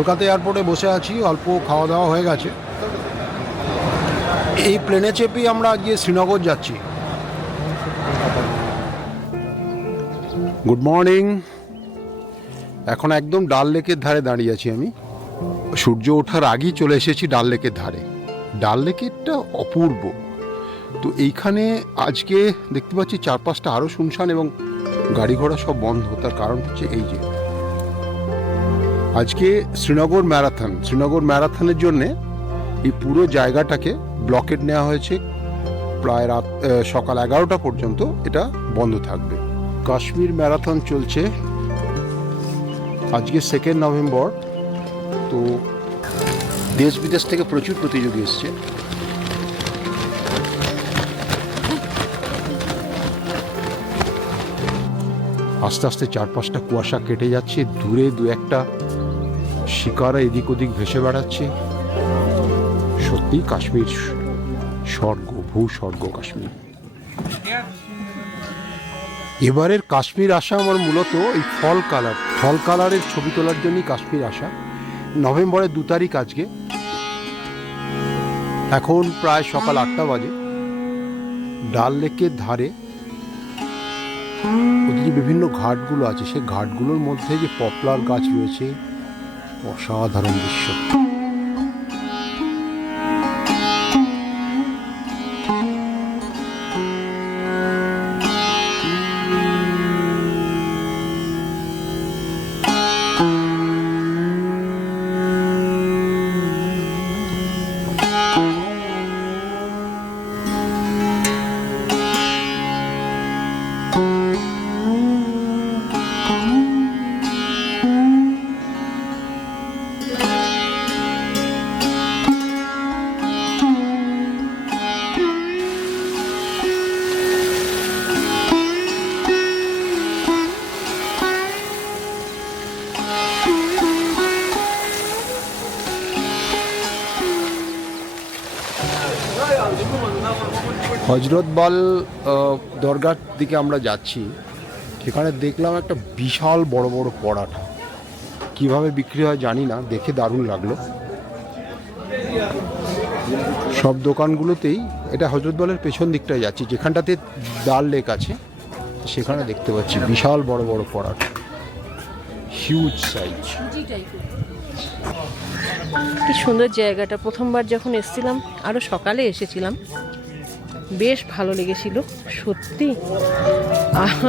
কলকাতা এয়ারপোর্টে বসে আছি, অল্প খাওয়া দাওয়া হয়ে গেছে। এই প্লেনে চেপেই আমরা আজকে শ্রীনগর যাচ্ছি। Good morning. এখন একদম ডাল লেকের ধারে দাঁড়িয়ে আছি আমি। সূর্য ওঠার আগেই চলে এসেছি ডাল লেকের ধারে। ডাল লেকেরটা অপূর্ব। তো এইখানে আজকে দেখতে পাচ্ছি চারপাশটা আরও শুনশান এবং গাড়ি ঘোড়া সব বন্ধ। তার কারণ হচ্ছে এই যে আজকে শ্রীনগর ম্যারাথনের জন্যে এই পুরো জায়গাটাকে ব্লকেট নেওয়া হয়েছে। প্রায় রাত সকাল 11টা পর্যন্ত এটা বন্ধ থাকবে। কাশ্মীর ম্যারাথন চলছে আজকে 2 নভেম্বর। তো দেশ বিদেশ থেকে প্রচুর প্রতিযোগী এসছে। আস্তে আস্তে চারপাশটা কুয়াশা কেটে যাচ্ছে, দূরে দু একটা শিকারা এদিক ওদিক ভেসে বেড়াচ্ছে। সত্যি কাশ্মীর স্বর্গ, ভূস্বর্গ কাশ্মীর। এবারের কাশ্মীর আসা আমার মূলত এই ফল কালারের ছবি তোলার জন্যই কাশ্মীর আসা। নভেম্বরের 2 তারিখ আজকে। এখন প্রায় সকাল 8টা বাজে। ডাল লেকের ধারে ওদিকে বিভিন্ন ঘাটগুলো আছে, সেই ঘাটগুলোর মধ্যে যে পপলার গাছ রয়েছে, অসাধারণ দৃশ্য। হজরতবাল দরগার দিকে আমরা যাচ্ছি। সেখানে দেখলাম একটা বিশাল বড় বড় পরাঠা। কিভাবে বিক্রি হয় জানি না, দেখে দারুণ লাগলো। সব দোকানগুলোতেই, এটা হজরতবালের পেছন দিকটায় যাচ্ছি যেখানটাতে ডাল লেক আছে, সেখানে দেখতে পাচ্ছি বিশাল বড় বড় পরাঠা, হিউজ সাইজ। কি সুন্দর জায়গাটা। প্রথমবার যখন এসেছিলাম, আরও সকালে এসেছিলাম, বেশ ভালো লেগেছিল সত্যি।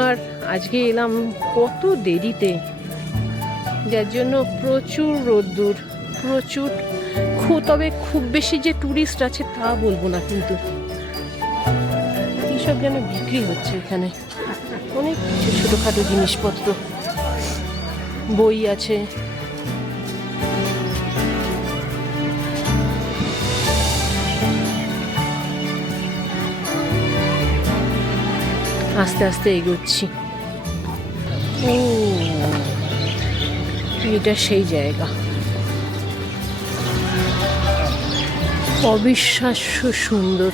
আর আজকে এলাম কত দেরিতে, যার জন্য প্রচুর রোদ্দুর, প্রচুর। তবে খুব বেশি যে ট্যুরিস্ট আছে তা বলবো না, কিন্তু এইসব যেন বিক্রি হচ্ছে এখানে অনেক কিছু, ছোটোখাটো জিনিসপত্র, বই আছে। আস্তে আস্তে এগোচ্ছি। ও, এটা সেই জায়গা। অবিশ্বাস্য সুন্দর,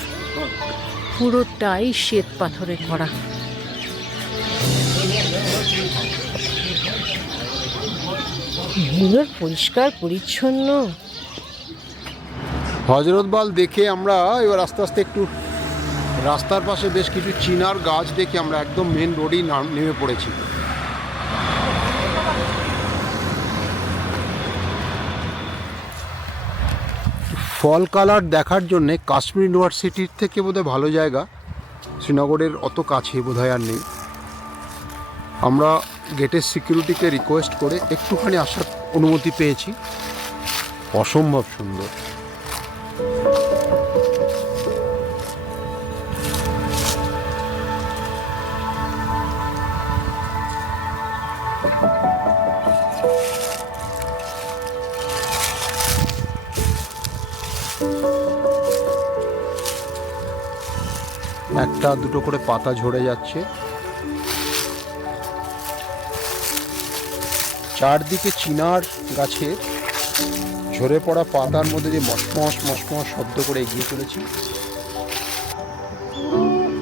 পুরোটাই শ্বেত পাথরে করা। সুন্দর, পরিষ্কার পরিচ্ছন্ন। হজরতবাল দেখে আমরা এবার আস্তে আস্তে একটু রাস্তার পাশে বেশ কিছু চিনার গাছ দেখে আমরা একদম মেন রোডেই নেমে পড়েছি। ফল কালার দেখার জন্যে কাশ্মীর ইউনিভার্সিটির থেকে বোধহয় ভালো জায়গা শ্রীনগরের অত কাছে বোধহয় আর নেই। আমরা গেটের সিকিউরিটিকে রিকোয়েস্ট করে একটুখানি আসার অনুমতি পেয়েছি। অসম্ভব সুন্দর। একটা দুটো করে পাতা ঝরে যাচ্ছে। চারদিকে চিনার গাছের ঝরে পড়া পাতার মধ্যে যে মশমশ মশমশ শব্দ করে এগিয়ে চলেছি।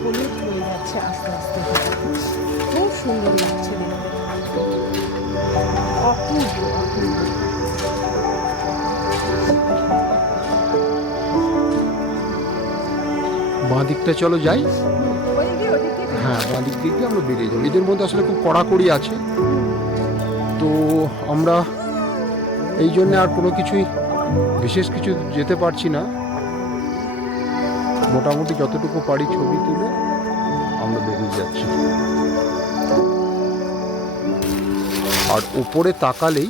হলুদ হয়ে যাচ্ছে আস্তে আস্তে, খুব সুন্দর লাগছে দেখতে, অপূর্ব অপূর্ব। বাঁ দিকটা চলো যাই। হ্যাঁ, বাঁ দিক দিয়ে আমরা বেরিয়ে যাবো। এদের মধ্যে আসলে খুব কড়াকড়ি আছে, তো আমরা এই জন্য আর কোনো কিছুই বিশেষ কিছু যেতে পারছি না। মোটামুটি যতটুকু পারি ছবি তুলে আমরা বেরিয়ে যাচ্ছি। আর ওপরে তাকালেই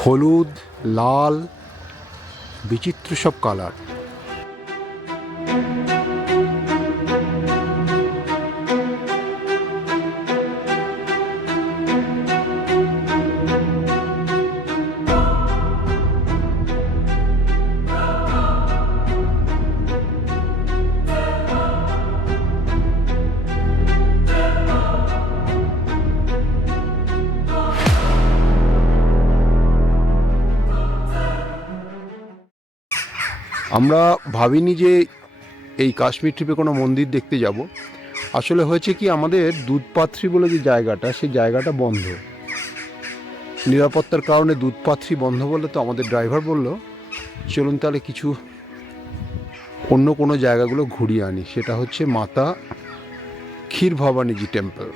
হলুদ, লাল, বিচিত্র সব কালার। আমরা ভাবিনি যে এই কাশ্মীর ট্রিপে কোনো মন্দির দেখতে যাব। আসলে হয়েছে কি, আমাদের দুধপাত্রি বলে যে জায়গাটা, সেই জায়গাটা বন্ধ। নিরাপত্তার কারণে দুধপাত্রি বন্ধ বলে তো আমাদের ড্রাইভার বলল চলুন তাহলে কিছু অন্য কোনো জায়গাগুলো ঘুরিয়ে আনি। সেটা হচ্ছে মাতা ক্ষীর ভবানীজি টেম্পল।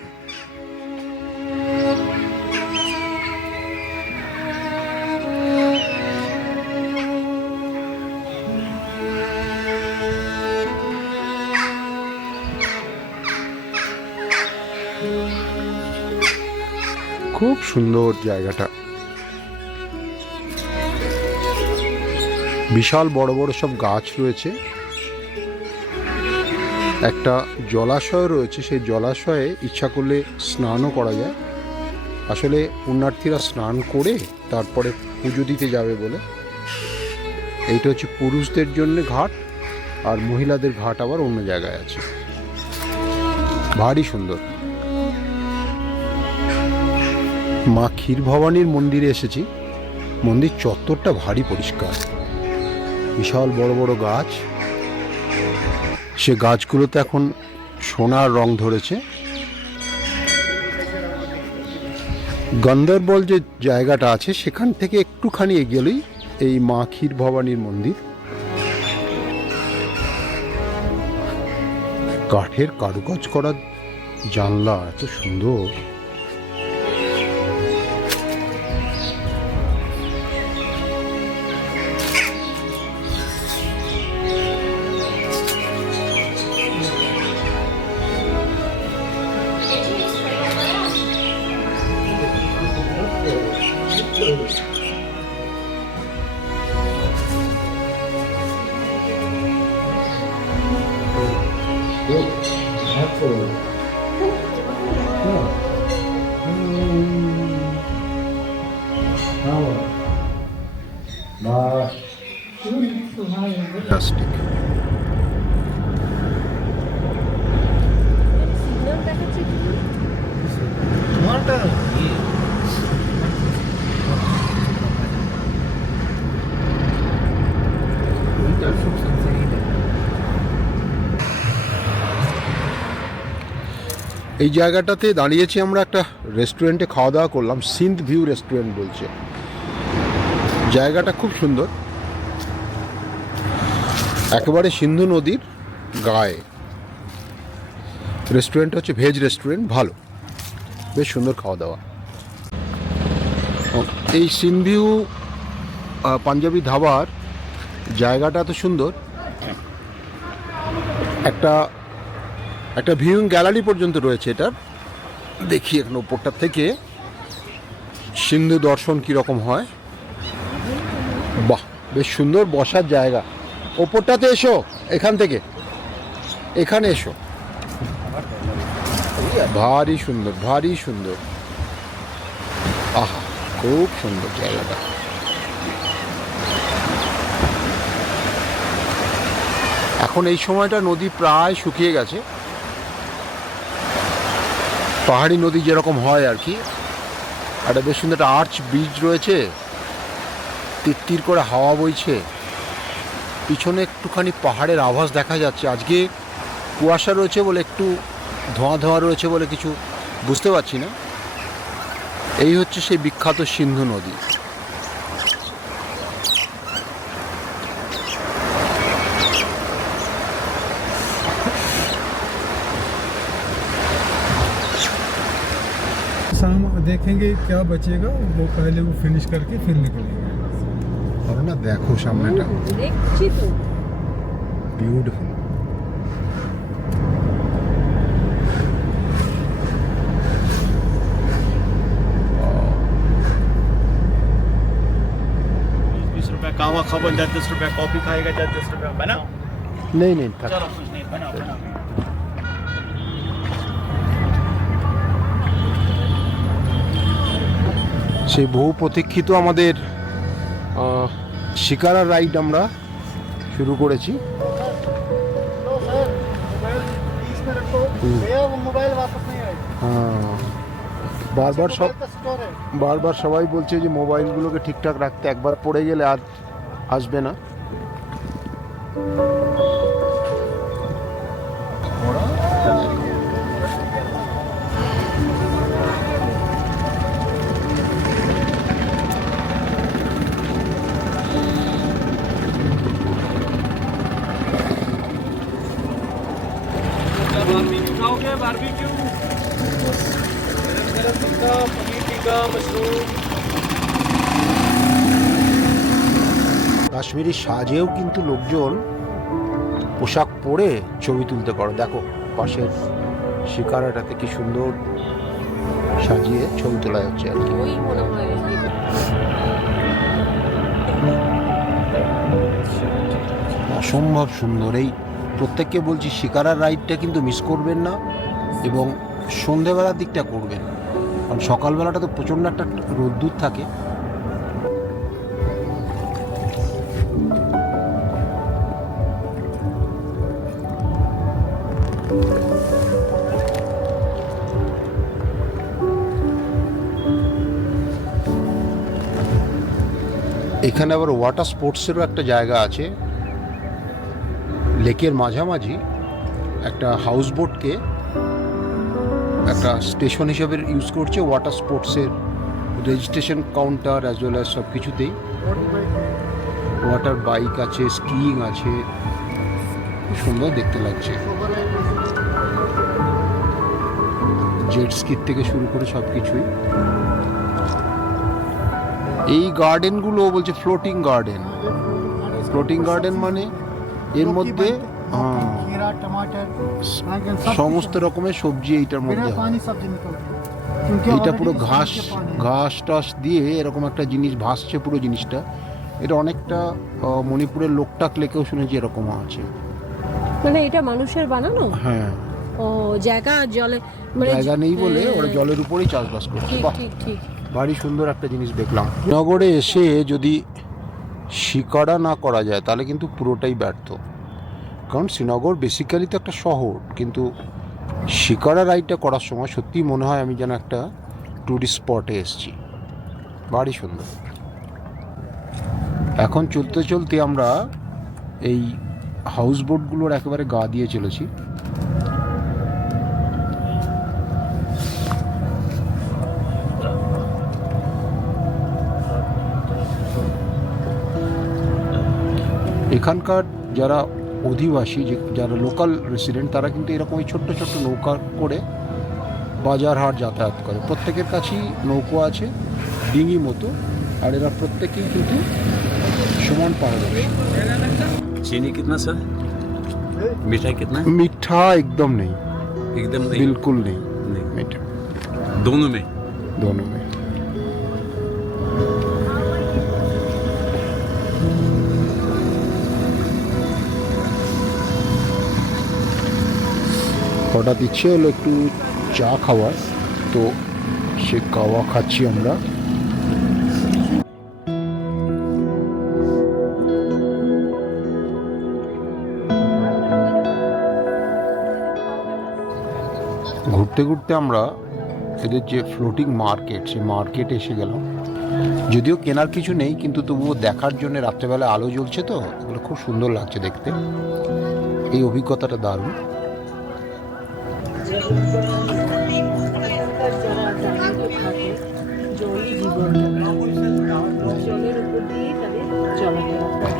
খুব সুন্দর জায়গাটা, বিশাল বড় বড় সব গাছ রয়েছে। একটা জলাশয় রয়েছে, সেই জলাশয়ে ইচ্ছা করলে স্নানও করা যায়। আসলে পুণ্যার্থীরা স্নান করে তারপরে পুজো দিতে যাবে বলে। এইটা হচ্ছে পুরুষদের জন্য ঘাট, আর মহিলাদের ঘাট আবার অন্য জায়গায় আছে। ভারী সুন্দর। মা ক্ষীর ভবানীর মন্দিরে এসেছি। মন্দির চত্বরটা ভারী পরিষ্কার, বিশাল বড় বড় গাছ। সে গাছগুলোতে এখন সোনার রং ধরেছে। গন্দরবল যে জায়গাটা আছে সেখান থেকে একটুখানি এগিয়েই এই মা ক্ষীর ভবানীর মন্দির। কাঠের কারুকাজ করা জানলা, এত সুন্দর। Fantastic. এই জায়গাটাতে দাঁড়িয়েছি আমরা, একটা রেস্টুরেন্টে খাওয়া দাওয়া করলাম। সিন্ধ ভিউ রেস্টুরেন্ট বলছে। জায়গাটা খুব সুন্দর, একেবারে সিন্ধু নদীর গায়ে। রেস্টুরেন্ট হচ্ছে ভেজ রেস্টুরেন্ট, ভালো, বেশ সুন্দর খাওয়া দাওয়া। এই সিন্ধ ভিউ পাঞ্জাবি ধাবার জায়গাটা এত সুন্দর। একটা ভিউইং গ্যালারি পর্যন্ত রয়েছে এটার। দেখি এখন ওপরটা থেকে সিন্ধু দর্শন কীরকম হয়। বাহ, বেশ সুন্দর বসার জায়গা। ওপরটাতে এসো, এখান থেকে এখানে এসো। ভারী সুন্দর, ভারী সুন্দর। আহা, খুব সুন্দর জায়গাটা। এখন এই সময়টা নদী প্রায় শুকিয়ে গেছে। পাহাড়ি নদী যেরকম হয় আর কি। একটা বেশ সুন্দর একটা আর্চ ব্রিজ রয়েছে, তির করে হাওয়া বইছে, পিছনে একটুখানি পাহাড়ের আভাস দেখা যাচ্ছে। আজকে কুয়াশা রয়েছে বলে, একটু ধোঁয়া ধোঁয়া রয়েছে বলে কিছু বুঝতে পারছি না। এই হচ্ছে সেই বিখ্যাত সিন্ধু নদী। शाम देखेंगे क्या बचेगा, वो पहले वो फिनिश करके फिर निकलेंगे। और ना देखो সামনেটা দেখছি তো। বিউটিফুল। ₹20 कहवा खाबो, 10 रुपया कॉफी खाएगा, 10 रुपया बना। नहीं नहीं থাক। चलो कुछ नहीं बना बना। সেই বহু প্রতীক্ষিত আমাদের শিকারা রাইড আমরা শুরু করেছি। मोबाइल वापस नहीं आएगा। হ্যাঁ, বারবার সবাই বলছে যে মোবাইলগুলোকে ঠিকঠাক রাখতে, একবার পড়ে গেলে আর আসবে না। बारबेक्यू खाओगे? बारबेक्यू गरम टिक्का, पनीर टिक्का, मशरूम। কাশ্মীরি সাজেও কিন্তু লোকজন পোশাক পরে ছবি তুলতে পারো। দেখো পাশের শিকারাটাতে কি সুন্দর সাজিয়ে ছবি তোলা হচ্ছে আর কি। ওই মনে হয় অসম্ভব সুন্দর। এই প্রত্যেককে বলছি শিকারার রাইডটা কিন্তু মিস করবেন না, এবং সন্ধেবেলার দিকটা করবেন, কারণ সকালবেলাটা তো প্রচণ্ড একটা রোদ্দুর থাকে। এখানে আবার ওয়াটার স্পোর্টসেরও একটা জায়গা আছে। লেকের মাঝামাঝি একটা হাউস বোটকে একটা স্টেশন হিসেবে ইউজ করছে। ওয়াটার স্পোর্টসের registration counter as well as সব কিছুতেই। ওয়াটার বাইক আছে, স্কিইং আছে, খুব সুন্দর দেখতে লাগছে। জেট স্কির থেকে শুরু করে সব কিছুই। এই গার্ডেনগুলো বলছে ফ্লোটিং গার্ডেন। ফ্লোটিং গার্ডেন মানে এর মধ্যে खीरा, टमाटर, সমস্ত রকমের সবজি এইটার মধ্যে হয়। पानी सब्जी निकलती है क्योंकि এইটা পুরো already ঘাস इसके पानी है। ঘাস টাস দিয়ে এরকম একটা জিনিস ভাসছে পুরো জিনিসটা। এটা অনেকটা মণিপুরের লোকটাক লেকেও শুনেছি এরকম আছে। মানে এটা মানুষের বানানো? হ্যাঁ, ও জায়গা জলে মানে জায়গা নেই বলে হ্যাঁ, ওরা জলের উপরেই চাষবাস করছে। ঠিক বাহ, ঠিক ঠিক। ভারী সুন্দর একটা জিনিস দেখলাম। নগরে এসে যদি শিকারা না করা যায় তাহলে কিন্তু পুরোটাই ব্যর্থ। কারণ শ্রীনগর বেসিক্যালি তো একটা শহর, কিন্তু শিকারা রাইডটা করার সময় সত্যি মনে হয় আমি যেন একটা ট্যুরিস্ট স্পটে এসেছি। ভারী সুন্দর। এখন চলতে চলতে আমরা এই হাউস বোটগুলোর একেবারে গা দিয়ে চলেছি। এখানকার যারা অধিবাসী, যারা লোকাল রেসিডেন্ট, তারা কিন্তু এরকম এই ছোট্ট ছোট্ট নৌকা করে বাজার হাট যাতায়াত করে। প্রত্যেকের কাছেই নৌকো আছে, ডিঙি মতো, আর এরা প্রত্যেকেই কিন্তু সমান পারদর্শী। चीनी कितना सर? मिठाई कितना? মিঠা একদম নেই, एकदम नहीं। বিলকুল নেই नहीं। মিঠা, दोनों में। দোনো में। হঠাৎ ইচ্ছে হলো একটু চা খাওয়ার, তো সে কাওয়া খাচ্ছি আমরা। ঘুরতে ঘুরতে আমরা এদের যে ফ্লোটিং মার্কেট, সেই মার্কেটে এসে গেলাম। যদিও কেনার কিছু নেই, কিন্তু তবুও দেখার জন্য রাত্রেবেলা আলো জ্বলছে তো এগুলো খুব সুন্দর লাগছে দেখতে। এই অভিজ্ঞতাটা দারুণ।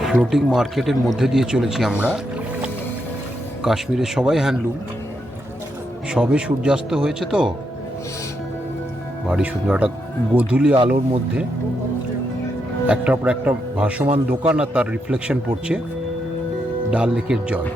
ফ্লোটিং মার্কেটের মধ্যে দিয়ে চলেছি আমরা। কাশ্মীরে সবাই হ্যান্ডলুম, সবে সূর্যাস্ত হয়েছে তো ভারী সুন্দর একটা গোধূলি আলোর মধ্যে একটার পর একটা ভাসমান দোকান আর তার রিফ্লেকশন পড়ছে ডাল লেকের জল।